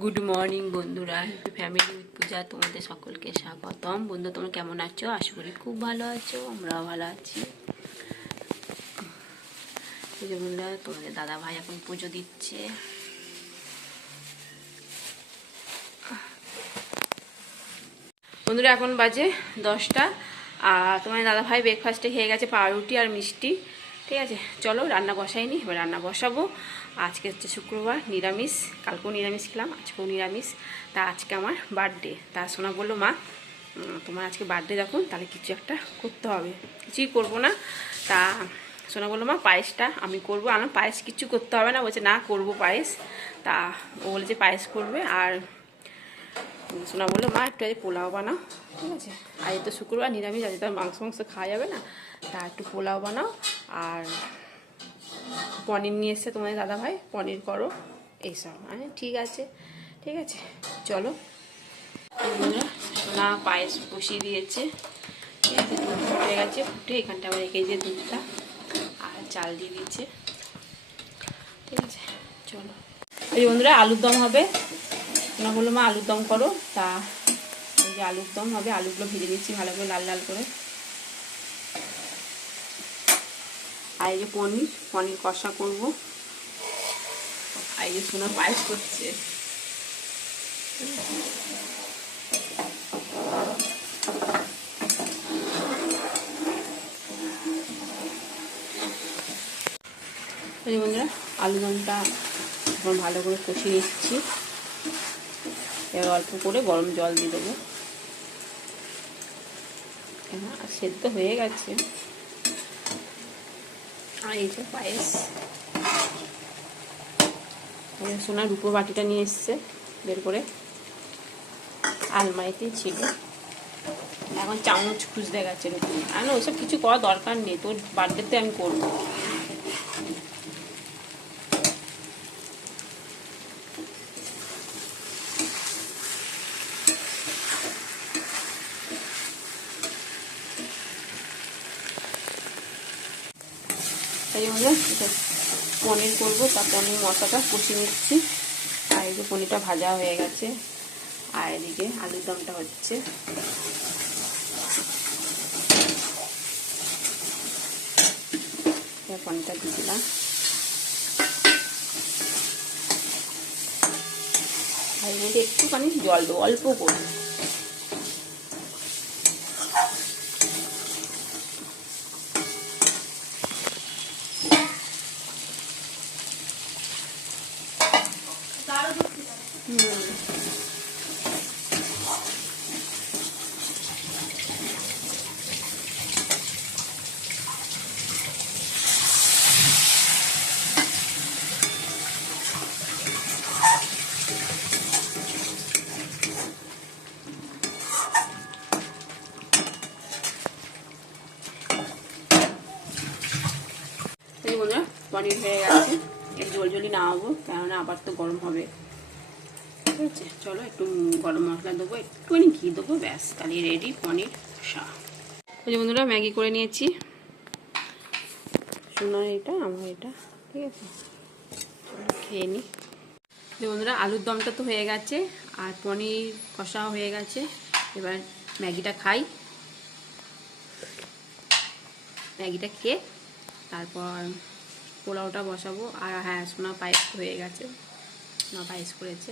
Good morning বন্ধুরা, happy family with পূজা তোমাদের সকলকে স্বাগতম। বন্ধু তোমরা কেমন আছো? আশা করি খুব ভালো আছো, আমরাও ভালো আছি। এই যে বন্ধুরা, তোমাদের দাদা ভাই এখন পুজো দিচ্ছে। বন্ধুরা এখন বাজে 10টা, আর তোমাদের দাদা ভাই ব্রেকফাস্টে খেয়ে গেছে পাউরুটি আর মিষ্টি। ঠিক আছে, চলো রান্না বসাইনি, এবার রান্না বসাবো। আজকে হচ্ছে শুক্রবার, নিরামিষ। কালকেও নিরামিষ খেলাম, আজকেও নিরামিষ। তা আজকে আমার বার্থডে। তা সোনা বললো, মা তোমার আজকে বার্থডে যখন, তাহলে কিছু একটা করতে হবে। কিছুই করবো না। তা সোনা বললো, মা পায়েসটা আমি করবো। আমার পায়েস কিছু করতে হবে না, বলছে না করবো পায়েস। তা ও বলেছে পায়েস করবে। আর সোনা বললো, মা একটু আজ পোলাও বানাও। ঠিক আছে, আজ তো শুক্রবার নিরামিষ, আজ তো মাংস খাওয়া যাবে না। তা একটু পোলাও বানাও। আর পনির নিয়ে এসছে তোমাদের দাদা ভাই, পনির করো এইসব। মানে ঠিক আছে, ঠিক আছে, চলো। সোনা পায়েস বসিয়ে দিয়েছে। ঠিক আছে, দুধ ফুটে গেছে, ফুটে এখানটা আবার রেখে দিয়ে দুধটা আর চাল দিয়ে দিয়েছে। ঠিক আছে, চলো। এই বন্ধুরা আলুর দম হবে। সোনা বললো, মা আলুর দম করো। তা এই যে আলুর দম হবে, আলুগুলো ভেজে নিচ্ছি ভালো করে, লাল লাল করে। আর এই যে পনির কষা করবো। আর এই যে সোনা পায়েস করছে। এই বন্ধুরা আলু দমটা এখন ভালো করে কষিয়ে নিচ্ছি। এবার অল্প করে গরম জল দিয়ে দেবো। সেদ্ধ হয়ে গেছে। আর এই যে পায়েস। সোনার রূপোর বাটিটা নিয়ে এসছে বের করে, আলমারিতেই ছিল। এখন চামচ খুঁজতে গেছে রূপো। আর না, ওইসব কিছু করার দরকার নেই, তোর বার্থডেতে আমি করবো। তাই জন্য পনির করবো। তা পনির মশলাটা কষিয়ে নিচ্ছি। আর এই যে পনিরটা ভাজা হয়ে গেছে, আর এদিকে আলুর দমটা হচ্ছে। পনিরটা দিয়ে দিলাম। আর এর মধ্যে একটুখানি জল দেবো, অল্প করে। এই বন্ধুরা পনির হয়ে গেছে। এর জলজলি নামাবো, কেননা আবার তো গরম হবে। ঠিক আছে, চলো একটু গরম মশলা দেবো, একটুখানি ঘি দেবো, ব্যাস তাহলে রেডি পনির কষা। ওই যে বন্ধুরা ম্যাগি করে নিয়েছি। সোনার এটা, আমার এটা। ঠিক আছে, খেয়ে নিই। যে বন্ধুরা আলুর দমটা তো হয়ে গেছে, আর পনির কষাও হয়ে গেছে। এবার ম্যাগিটা খাই। ম্যাগিটা খেয়ে তারপর পোলাওটা বসাবো। আর হ্যাঁ, সোনা পায়েস হয়ে গেছে, সোনা পায়েস করেছে।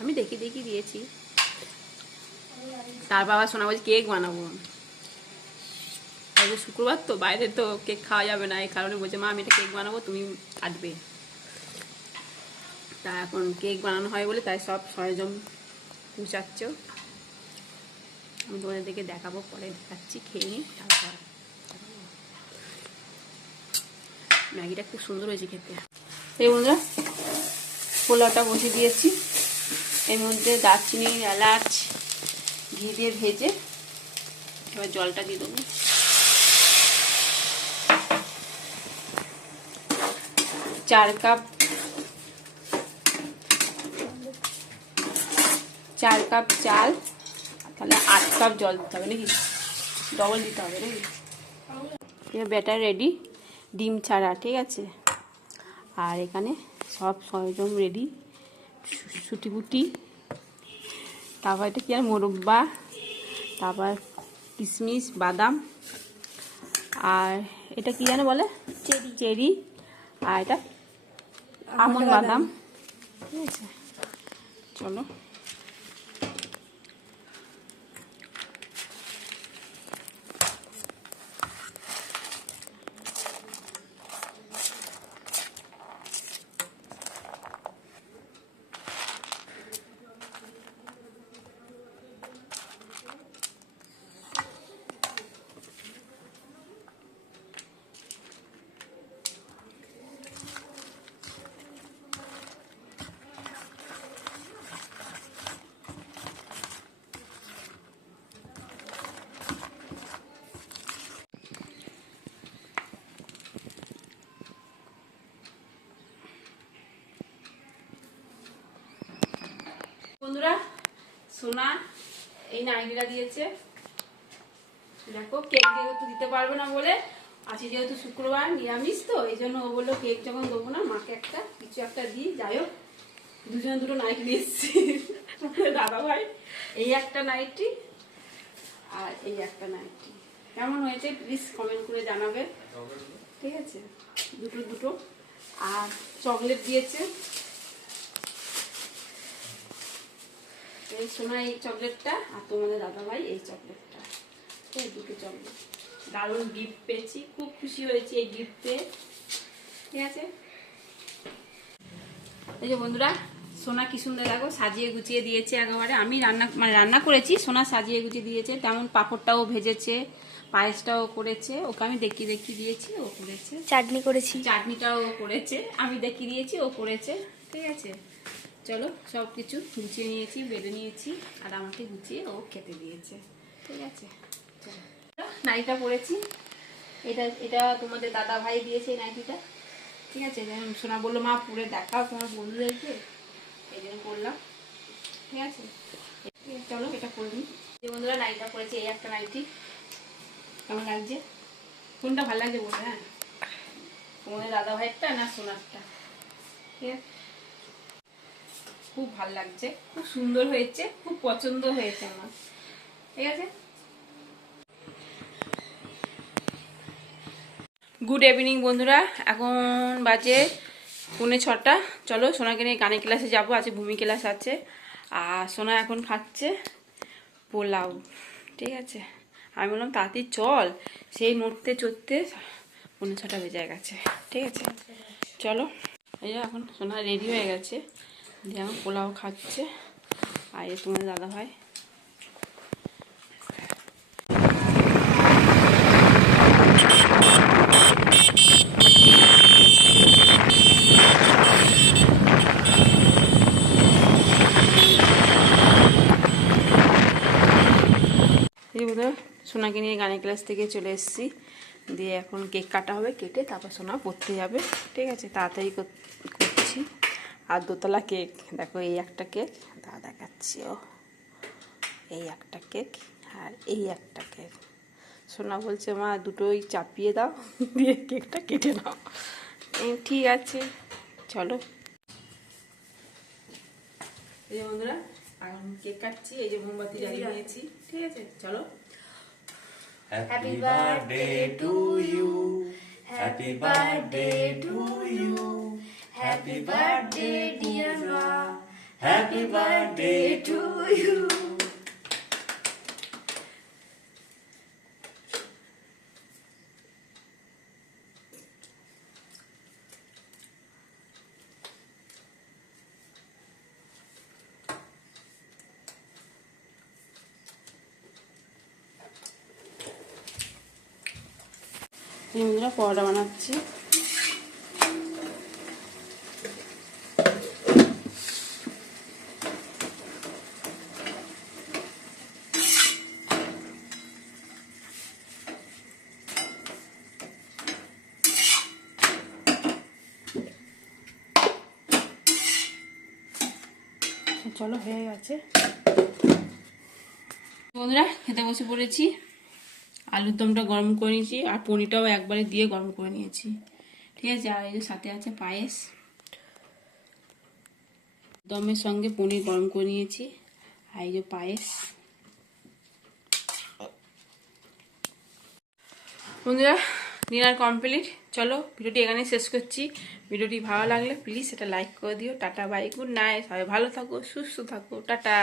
আমি দেখি দিয়েছি। তার বাবা সোনা বলছে কেক বানাবো। শুক্রবার তো বাইরে তো কেক খাওয়া যাবে না, এই কারণে বলছে মা আমি একটা কেক বানাবো, তুমি কাটবে। তা এখন কেক বানানো হয় বলে তাই সব সরঞ্জাম গুছাচ্ছ। আমি তোমাদের দিকে দেখাবো, পরে দেখাচ্ছি। খেয়ে নিই তারপর। ম্যাগিটা খুব সুন্দর হয়েছে খেতে। এই বন্ধুরা পোলাওটা বসিয়ে দিয়েছি। এর মধ্যে দারচিনি, এলাচ ঘি দিয়ে ভেজে এবার জলটা দিয়ে দেবো। চার কাপ চাল, তাহলে 8 কাপ জল দিতে হবে নাকি, ডবল দিতে হবে নাকি। ব্যাটার রেডি, ডিম ছাড়া। ঠিক আছে, আর এখানে সব সরঞ্জাম রেডি। মটরশুঁটি বুটি, তারপর এটা কি আর মোরব্বা, তারপর কিশমিশ, বাদাম, আর এটা কি জানো বলে চেরি, আর এটা আমন্ড বাদাম। ঠিক আছে, চলো। বন্ধুরা, সোনা এই নাইটিটা দিয়েছে। দেখো, কেক যেহেতু দিতে পারবে না বলে, আজকে যেহেতু শুক্রবার নিরামিষ, তো এই জন্য ও বললো কেক যখন দেবো না, মাকে একটা কিছু একটা দিই। যাই হোক, দুজনে দুটো নাইটি নিয়ে এসেছি। দাদা ভাই এই একটা নাইটি আর এই একটা নাইটি। কেমন হয়েছে প্লিজ কমেন্ট করে জানাবে। ঠিক আছে, দুটো দুটো। আর চকলেট দিয়েছে এই সোনা, এই চকলেটটা, আর তোমাদের দাদা ভাই এই চকলেটটা। এই দুটো চকলেট, দারুণ গিফট পেয়েছি, খুব খুশি হয়েছি এই গিফট পেয়ে। ঠিক আছে, এই যে বন্ধুরা, সোনা কি সুন্দর দেখো সাজিয়ে গুছিয়ে দিয়েছে একেবারে। আমি রান্না করেছি, সোনা সাজিয়ে গুছিয়ে দিয়েছে। তেমন পাঁপড়টাও ভেজেছে, পায়েসটাও করেছে, ওকে আমি দেখিয়ে দিয়েছি, ও করেছে। চাটনি করেছি, চাটনিটাও ও করেছে, আমি দেখিয়ে দিয়েছি, ও করেছে। ঠিক আছে, চলো, সব কিছু গুছিয়ে নিয়েছি, বেড়ে নিয়েছি, আর আমাকে গুছিয়ে ও খেতে দিয়েছে। ঠিক আছে, চলো। নাইটিটা পরেছি, এটা তোমাদের দাদা ভাই দিয়েছে এই নাইটিটা। ঠিক আছে, সোনা বললো মা পরে দেখাও তোমার বন্ধুদেরকে, এই জন্য করলাম। ঠিক আছে, চলো এটা করে নিই। যে বন্ধুরা, নাইটিটা পরেছি, এই একটা নাইটি। কেমন লাগছে? কোনটা ভালো লাগছে বলবে? হ্যাঁ, তোমাদের দাদা ভাইয়েরটা না সোনারটা? ঠিক আছে, খুব ভালো লাগছে, খুব সুন্দর হয়েছে, খুব পছন্দ হয়েছে আমার। ঠিক আছে, গুড ইভিনিং বন্ধুরা, এখন বাজে 6:45। চলো, সোনাকে নিয়ে গানের ক্লাসে যাবো, আজকে ভূমি ক্লাস আছে। আর সোনা এখন খাচ্ছে পোলাও। ঠিক আছে, আমি বললাম তাড়াতাড়ি চল, সেই নড়তে চড়তে 6:45 বেজে গেছে। ঠিক আছে, চলো। এই যে এখন সোনা রেডি হয়ে গেছে, দিয়ে এখন পোলাও খাচ্ছে। আর এই তোমার দাদা ভাই সোনাকে নিয়ে গানের ক্লাস থেকে চলে এসেছি, দিয়ে এখন কেক কাটা হবে, কেটে তারপর সোনা পড়তে যাবে। ঠিক আছে, তাড়াতাড়ি করছি। আর দোতলা কেক দেখো, এই একটা কেক তা দেখাচ্ছি, ও এই একটা কেক আর এই একটা কেক। সোনা বলছে মা দুটোই চাপিয়ে দাও, দিয়ে কেকটা কেটে নাও। ঠিক আছে, চলো। এই যে বন্ধুরা, এখন কেক কাটছি, এই যে মোমবাতি জ্বালিয়ে নিয়েছি। ঠিক আছে, চলো। Happy birthday to you, happy birthday to you, happy birthday dear Ma, happy birthday to you. বন্ধুরা, পরোটা বানাচ্ছি। চলো, হয়ে গেছে বন্ধুরা, খেতে বসে পড়েছি। আলুর দমটা গরম করে নিয়েছি, আর পনিরটাও একবারে দিয়ে গরম করে নিয়েছি। ঠিক আছে, আর এই যে সাথে আছে পায়েস। দমের সঙ্গে পনির গরম করে নিয়েছি, আর এই যে পায়েস। বন্ধুরা, ডিনার কমপ্লিট। চলো ভিডিওটি এখানে শেষ করছি। ভিডিওটি ভালো লাগলে প্লিজ এটা লাইক করে দিও। Tata, bye, good night. সবাই ভালো থাকো, সুস্থ থাকো, টাটা।